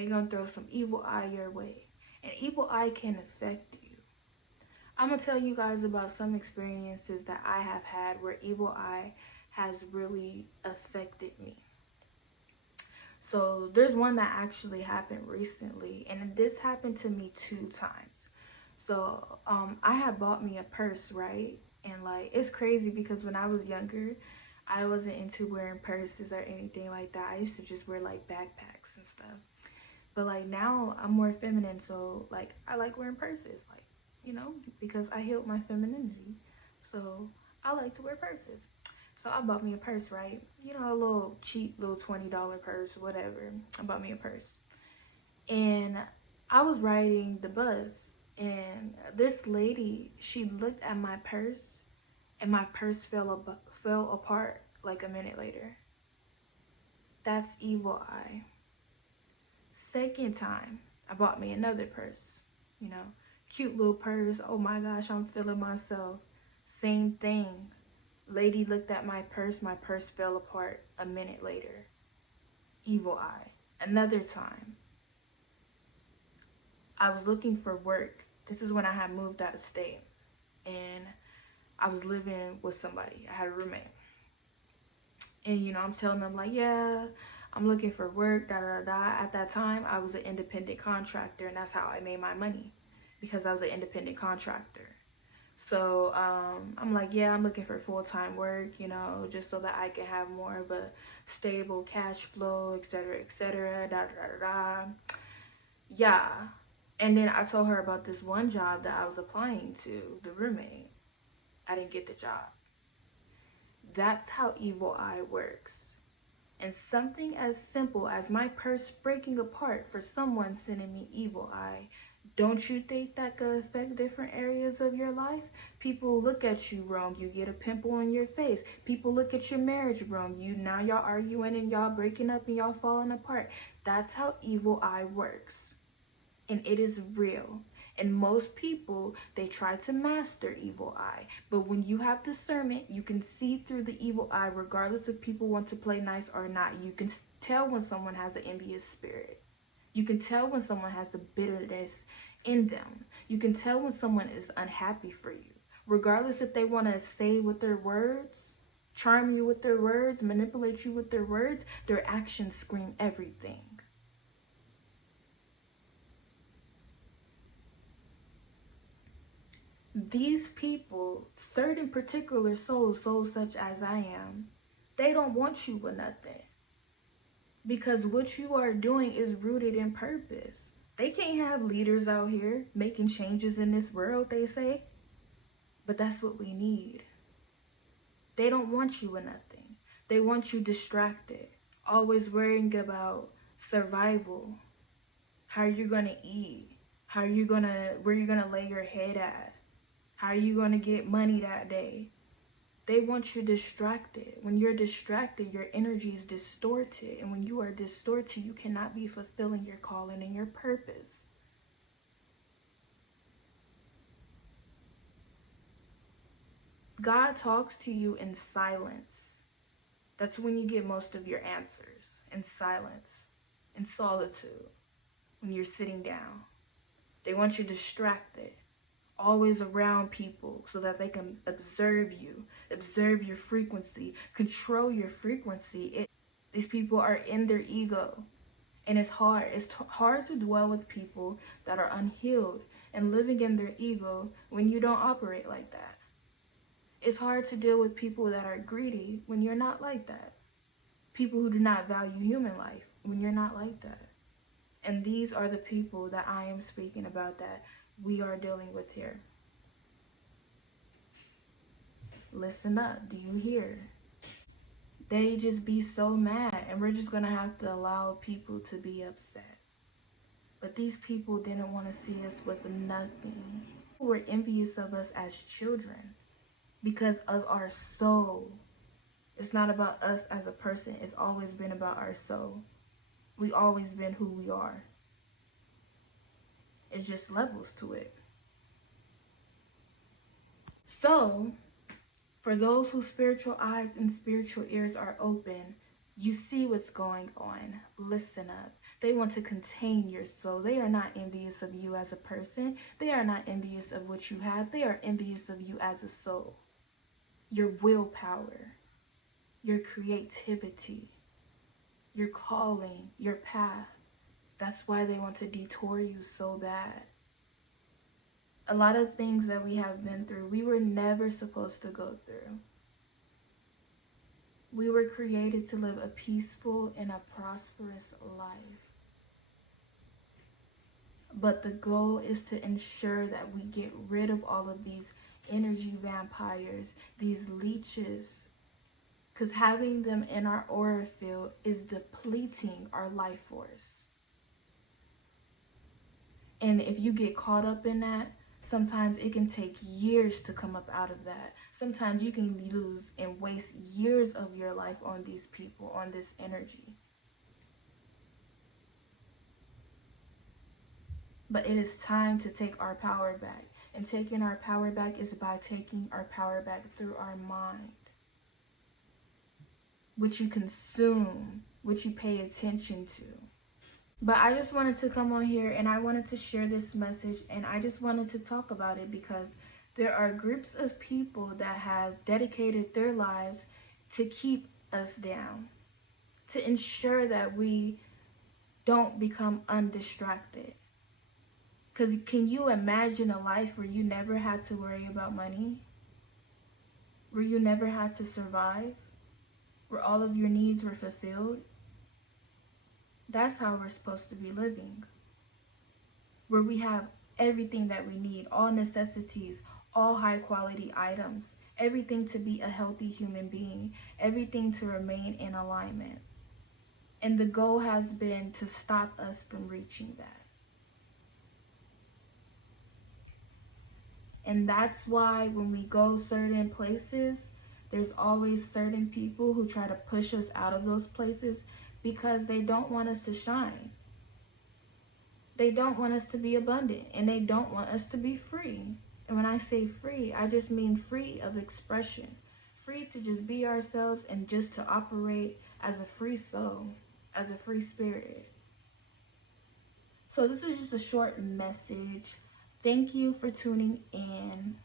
they're gonna throw some evil eye your way. And evil eye can affect you. I'm gonna tell you guys about some experiences that I have had where evil eye has really affected me. So there's one that actually happened recently, and this happened to me 2 times. So I had bought me a purse, right? And like, it's crazy because when I was younger, I wasn't into wearing purses or anything like that. I used to just wear like backpacks and stuff. But like now I'm more feminine, so like I like wearing purses, like, because I healed my femininity. So I like to wear purses. So I bought me a purse, right? A little cheap little $20 purse, whatever. I bought me a purse. And I was riding the bus, and this lady, she looked at my purse, and my purse fell apart like a minute later. That's evil eye. Second time, I bought me another purse. You know, cute little purse. Oh my gosh, I'm feeling myself. Same thing. Lady looked at my purse fell apart a minute later. Evil eye. Another time, I was looking for work. This is when I had moved out of state, and I was living with somebody. I had a roommate. And I'm telling them like, yeah, I'm looking for work, da da da. At that time, I was an independent contractor, and that's how I made my money, because I was an independent contractor. So I'm like, yeah, I'm looking for full-time work, just so that I can have more of a stable cash flow, etc., da da da da. Yeah. And then I told her about this one job that I was applying to, the roommate. I didn't get the job. That's how evil eye works. And something as simple as my purse breaking apart for someone sending me evil eye, don't you think that could affect different areas of your life? People look at you wrong, you get a pimple on your face. People look at your marriage wrong, now y'all arguing and y'all breaking up and y'all falling apart. That's how evil eye works. And it is real. And most people, they try to master evil eye. But when you have discernment, you can see through the evil eye regardless if people want to play nice or not. You can tell when someone has an envious spirit. You can tell when someone has a bitterness in them. You can tell when someone is unhappy for you. Regardless if they want to say with their words, charm you with their words, manipulate you with their words, their actions scream everything. These people, certain particular souls such as I am, they don't want you with nothing. Because what you are doing is rooted in purpose. They can't have leaders out here making changes in this world, they say. But that's what we need. They don't want you with nothing. They want you distracted, always worrying about survival. How are you gonna eat? Where you gonna lay your head at? How are you going to get money that day? They want you distracted. When you're distracted, your energy is distorted. And when you are distorted, you cannot be fulfilling your calling and your purpose. God talks to you in silence. That's when you get most of your answers. In silence. In solitude. When you're sitting down. They want you distracted. Always around people so that they can observe you, observe your frequency, control your frequency. These people are in their ego, and it's hard. It's hard to dwell with people that are unhealed and living in their ego when you don't operate like that. It's hard to deal with people that are greedy when you're not like that. People who do not value human life when you're not like that. And these are the people that I am speaking about that we are dealing with here. Listen up. Do you hear? They just be so mad, and we're just going to have to allow people to be upset. But these people didn't want to see us with nothing. People were envious of us as children because of our soul. It's not about us as a person. It's always been about our soul. We always been who we are. It's just levels to it. So, for those whose spiritual eyes and spiritual ears are open, You see what's going on. Listen up. They want to contain your soul. They are not envious of you as a person. They are not envious of what you have. They are envious of you as a soul. Your willpower, your creativity, your calling, your path. That's why they want to detour you so bad. A lot of things that we have been through, we were never supposed to go through. We were created to live a peaceful and a prosperous life. But the goal is to ensure that we get rid of all of these energy vampires, these leeches, because having them in our aura field is depleting our life force. And if you get caught up in that, sometimes it can take years to come up out of that. Sometimes you can lose and waste years of your life on these people, on this energy. But it is time to take our power back. And taking our power back is by taking our power back through our mind. What you consume, what you pay attention to. But I just wanted to come on here and I wanted to share this message, and I just wanted to talk about it because there are groups of people that have dedicated their lives to keep us down, to ensure that we don't become undistracted. Because can you imagine a life where you never had to worry about money? Where you never had to survive? Where all of your needs were fulfilled? That's how we're supposed to be living. Where we have everything that we need, all necessities, all high quality items, everything to be a healthy human being, everything to remain in alignment. And the goal has been to stop us from reaching that. And that's why when we go certain places, there's always certain people who try to push us out of those places because they don't want us to shine. They don't want us to be abundant, and they don't want us to be free. And when I say free, I just mean free of expression, free to just be ourselves and just to operate as a free soul, as a free spirit. So this is just a short message. Thank you for tuning in.